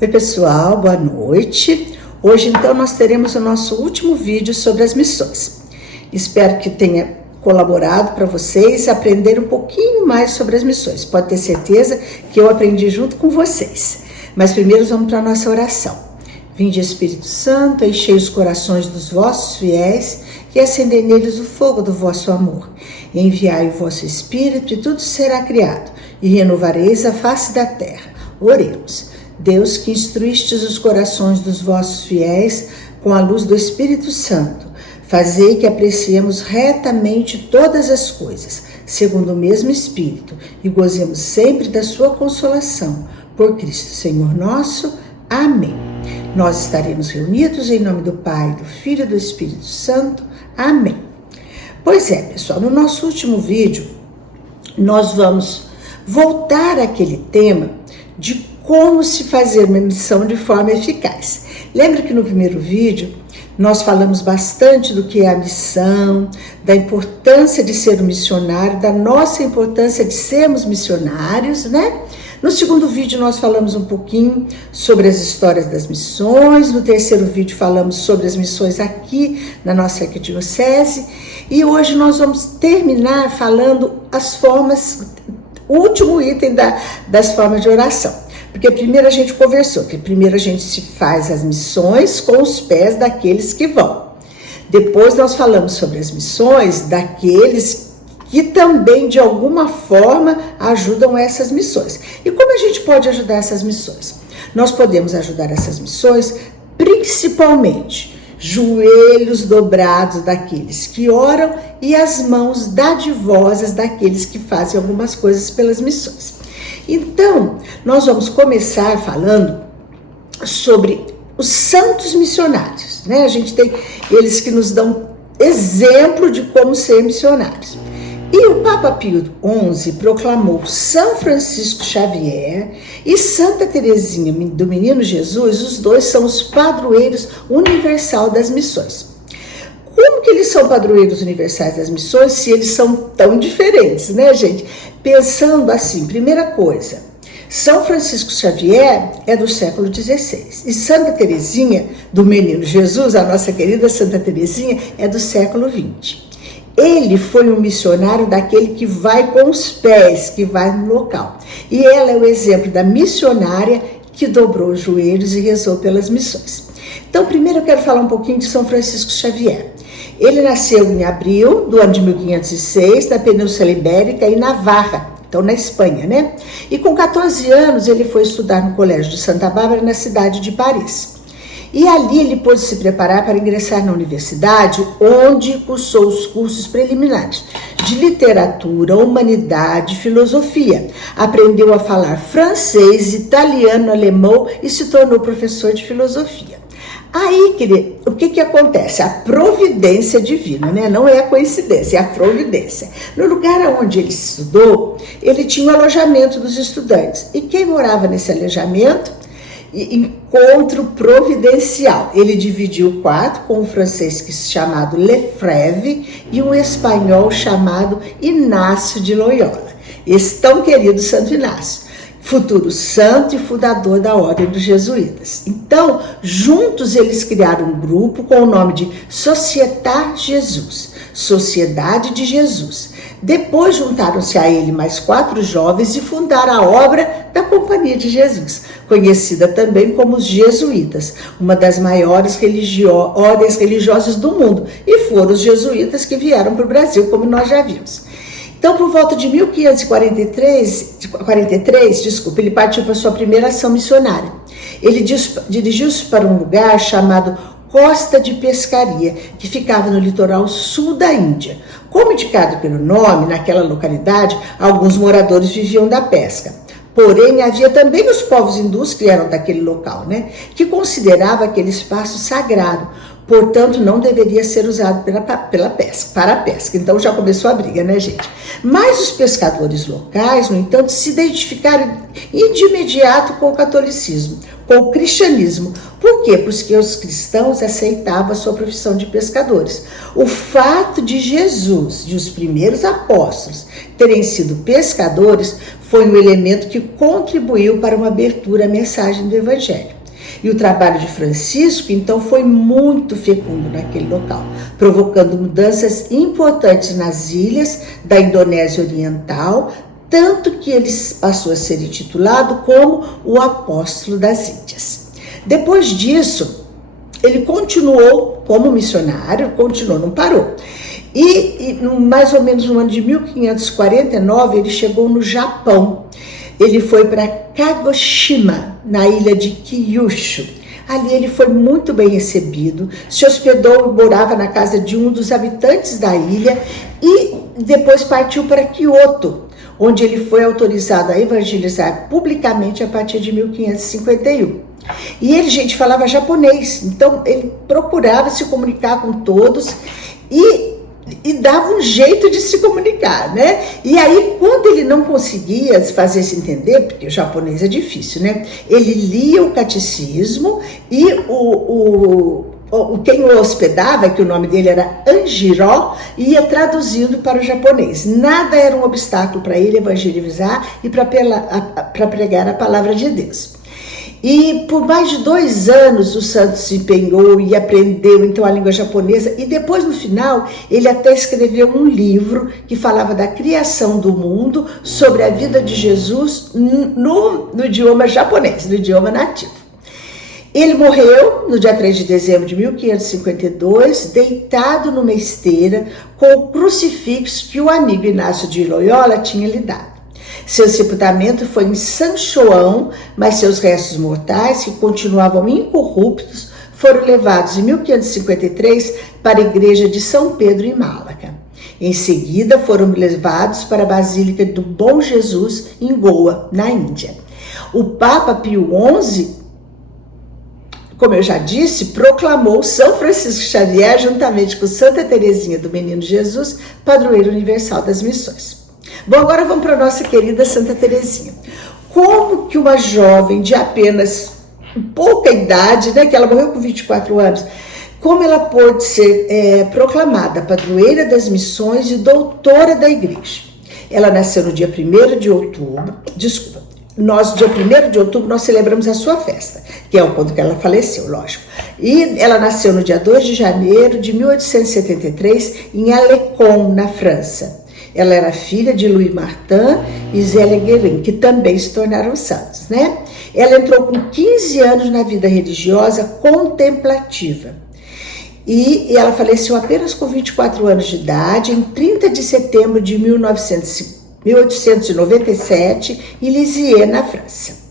Oi pessoal, boa noite. Hoje então nós teremos o nosso último vídeo sobre as missões. Espero que tenha colaborado para vocês aprender um pouquinho mais sobre as missões. Pode ter certeza que eu aprendi junto com vocês. Mas primeiro vamos para a nossa oração. Vinde Espírito Santo, enchei os corações dos vossos fiéis e acendei neles o fogo do vosso amor. Enviai o vosso Espírito e tudo será criado e renovareis a face da terra. Oremos. Deus, que instruístes os corações dos vossos fiéis com a luz do Espírito Santo, fazei que apreciemos retamente todas as coisas, segundo o mesmo Espírito, e gozemos sempre da sua consolação. Por Cristo Senhor nosso. Amém. Nós estaremos reunidos em nome do Pai, do Filho e do Espírito Santo. Amém. Pois é, pessoal, no nosso último vídeo, nós vamos voltar àquele tema de como se fazer uma missão de forma eficaz. Lembra que no primeiro vídeo nós falamos bastante do que é a missão, da importância de ser um missionário, da nossa importância de sermos missionários, né? No segundo vídeo nós falamos um pouquinho sobre as histórias das missões, no terceiro vídeo falamos sobre as missões aqui na nossa arquidiocese, e hoje nós vamos terminar falando as formas, o último item das formas de oração. Porque primeiro a gente conversou, que primeiro a gente se faz as missões com os pés daqueles que vão. Depois nós falamos sobre as missões daqueles que também de alguma forma ajudam essas missões. E como a gente pode ajudar essas missões? Nós podemos ajudar essas missões principalmente joelhos dobrados daqueles que oram e as mãos dadivosas daqueles que fazem algumas coisas pelas missões. Então, nós vamos começar falando sobre os santos missionários, né? A gente tem eles que nos dão exemplo de como ser missionários. E o Papa Pio XI proclamou São Francisco Xavier e Santa Teresinha do Menino Jesus, os dois são os padroeiros universal das missões. Como que eles são padroeiros universais das missões se eles são tão diferentes, né, gente? Pensando assim, primeira coisa, São Francisco Xavier é do século XVI e Santa Teresinha do Menino Jesus, a nossa querida Santa Teresinha, é do século XX. Ele foi um missionário daquele que vai com os pés, que vai no local. E ela é o exemplo da missionária que dobrou os joelhos e rezou pelas missões. Então, primeiro eu quero falar um pouquinho de São Francisco Xavier. Ele nasceu em abril do ano de 1506, na Península Ibérica e Navarra, então na Espanha, né? E com 14 anos ele foi estudar no Colégio de Santa Bárbara, na cidade de Paris. E ali ele pôde se preparar para ingressar na universidade, onde cursou os cursos preliminares de literatura, humanidade, filosofia. Aprendeu a falar francês, italiano, alemão e se tornou professor de filosofia. Aí, o que acontece? A providência divina, né? Não é a coincidência, é a providência. No lugar onde ele estudou, ele tinha o alojamento dos estudantes. E quem morava nesse alojamento? Encontro providencial. Ele dividiu o quarto com um francês chamado Lefebvre e um espanhol chamado Inácio de Loyola. Esse tão querido Santo Inácio, futuro santo e fundador da Ordem dos Jesuítas. Então, juntos eles criaram um grupo com o nome de Societas Jesus, Sociedade de Jesus. Depois juntaram-se a ele mais 4 jovens e fundaram a obra da Companhia de Jesus, conhecida também como os Jesuítas, uma das maiores ordens religiosas do mundo, e foram os jesuítas que vieram para o Brasil, como nós já vimos. Então, por volta de 1543, ele partiu para sua primeira ação missionária. Ele dirigiu-se para um lugar chamado Costa de Pescaria, que ficava no litoral sul da Índia. Como indicado pelo nome, naquela localidade, alguns moradores viviam da pesca. Porém, havia também os povos hindus que eram daquele local, né, que consideravam aquele espaço sagrado, portanto não deveria ser usado para a pesca. Então já começou a briga, né, gente? Mas os pescadores locais, no entanto, se identificaram de imediato com o catolicismo, com o cristianismo. Por quê? Porque os cristãos aceitavam a sua profissão de pescadores. O fato de Jesus e os primeiros apóstolos terem sido pescadores foi um elemento que contribuiu para uma abertura à mensagem do Evangelho. E o trabalho de Francisco, então, foi muito fecundo naquele local, provocando mudanças importantes nas ilhas da Indonésia Oriental, tanto que ele passou a ser intitulado como o apóstolo das Índias. Depois disso, ele continuou como missionário, não parou. E mais ou menos no ano de 1549, ele chegou no Japão. Ele foi para Kagoshima, na ilha de Kyushu. Ali ele foi muito bem recebido, se hospedou e morava na casa de um dos habitantes da ilha e depois partiu para Kyoto, onde ele foi autorizado a evangelizar publicamente a partir de 1551. E ele, gente, falava japonês, então ele procurava se comunicar com todos e dava um jeito de se comunicar, né? E aí, quando ele não conseguia fazer-se entender, porque o japonês é difícil, né? Ele lia o catecismo e quem o hospedava, que o nome dele era Anjiro, ia traduzindo para o japonês. Nada era um obstáculo para ele evangelizar e para pregar a palavra de Deus. E por mais de 2 anos o santo se empenhou e aprendeu então a língua japonesa, e depois no final ele até escreveu um livro que falava da criação do mundo, sobre a vida de Jesus no idioma japonês, no idioma nativo. Ele morreu no dia 3 de dezembro de 1552, deitado numa esteira com o crucifixo que o amigo Inácio de Loyola tinha lhe dado. Seu sepultamento foi em Sanchoão, mas seus restos mortais, que continuavam incorruptos, foram levados em 1553 para a igreja de São Pedro em Málaga. Em seguida, foram levados para a Basílica do Bom Jesus, em Goa, na Índia. O Papa Pio XI, como eu já disse, proclamou São Francisco Xavier, juntamente com Santa Teresinha do Menino Jesus, padroeiro universal das missões. Bom, agora vamos para a nossa querida Santa Teresinha. Como que uma jovem de apenas pouca idade, né, que ela morreu com 24 anos, como ela pôde ser proclamada padroeira das missões e doutora da igreja? Ela nasceu no dia 1º de outubro, dia 1º de outubro nós celebramos a sua festa, que é o quando que ela faleceu, lógico. E ela nasceu no dia 2 de janeiro de 1873 em Alecon, na França. Ela era filha de Louis Martin e Zélia Guerin, que também se tornaram santos, né? Ela entrou com 15 anos na vida religiosa contemplativa. E ela faleceu apenas com 24 anos de idade, em 30 de setembro de 1897, em Lisieux, na França.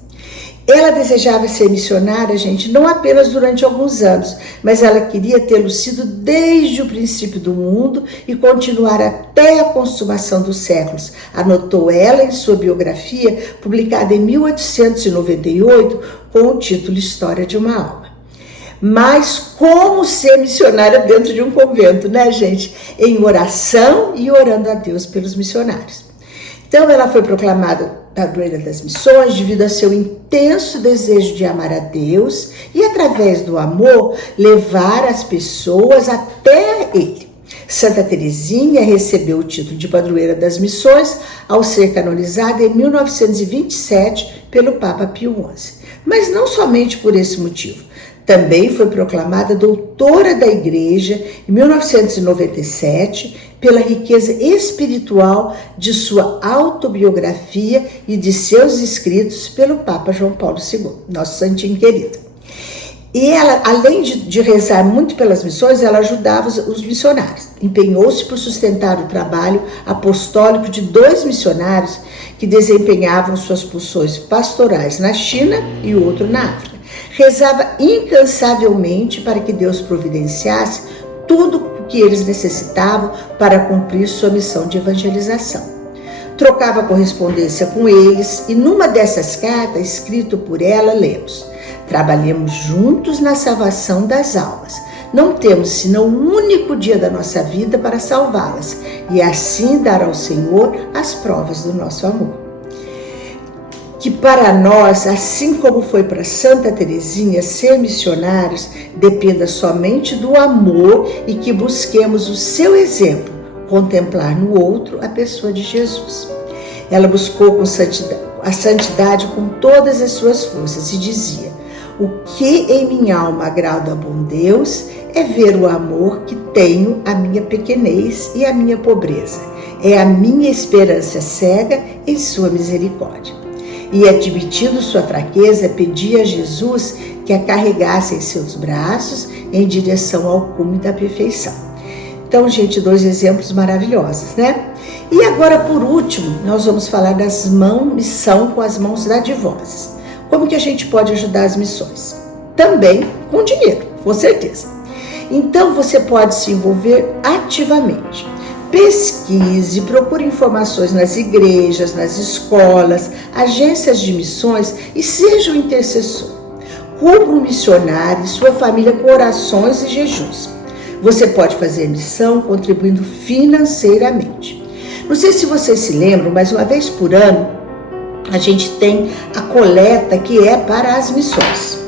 Ela desejava ser missionária, gente, não apenas durante alguns anos, mas ela queria tê-lo sido desde o princípio do mundo e continuar até a consumação dos séculos, anotou ela em sua biografia, publicada em 1898, com o título História de uma Alma. Mas como ser missionária dentro de um convento, né, gente? Em oração e orando a Deus pelos missionários. Então ela foi proclamada padroeira das missões devido a seu intenso desejo de amar a Deus e, através do amor, levar as pessoas até Ele. Santa Teresinha recebeu o título de padroeira das missões ao ser canonizada em 1927 pelo Papa Pio XI. Mas não somente por esse motivo. Também foi proclamada doutora da Igreja em 1997 pela riqueza espiritual de sua autobiografia e de seus escritos pelo Papa João Paulo II, nosso santinho querido. E ela, além de rezar muito pelas missões, ela ajudava os missionários. Empenhou-se por sustentar o trabalho apostólico de 2 missionários que desempenhavam suas funções pastorais na China e o outro na África. Rezava incansavelmente para que Deus providenciasse tudo o que eles necessitavam para cumprir sua missão de evangelização. Trocava correspondência com eles e numa dessas cartas, escrito por ela, lemos: trabalhemos juntos na salvação das almas, não temos senão um único dia da nossa vida para salvá-las e assim dar ao Senhor as provas do nosso amor. Que para nós, assim como foi para Santa Teresinha, ser missionários dependa somente do amor e que busquemos o seu exemplo, contemplar no outro a pessoa de Jesus. Ela buscou a santidade com todas as suas forças e dizia: o que em minha alma agrada a bom Deus é ver o amor que tenho à minha pequenez e à minha pobreza. É a minha esperança cega em sua misericórdia. E admitindo sua fraqueza, pedia a Jesus que a carregasse em seus braços em direção ao cume da perfeição. Então, gente, 2 exemplos maravilhosos, né? E agora, por último, nós vamos falar das missão com as mãos dadivosas. Como que a gente pode ajudar as missões? Também com dinheiro, com certeza. Então, você pode se envolver ativamente. Pesquise, procure informações nas igrejas, nas escolas, agências de missões e seja um intercessor. Cubra um missionário e sua família com orações e jejuns. Você pode fazer missão contribuindo financeiramente. Não sei se vocês se lembram, mas uma vez por ano a gente tem a coleta que é para as missões.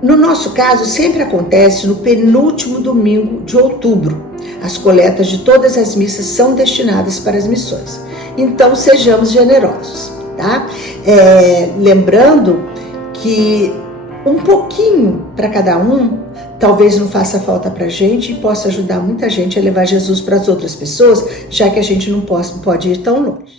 No nosso caso, sempre acontece no penúltimo domingo de outubro. As coletas de todas as missas são destinadas para as missões. Então, sejamos generosos, tá? Lembrando que um pouquinho para cada um, talvez não faça falta para a gente e possa ajudar muita gente a levar Jesus para as outras pessoas, já que a gente não pode ir tão longe.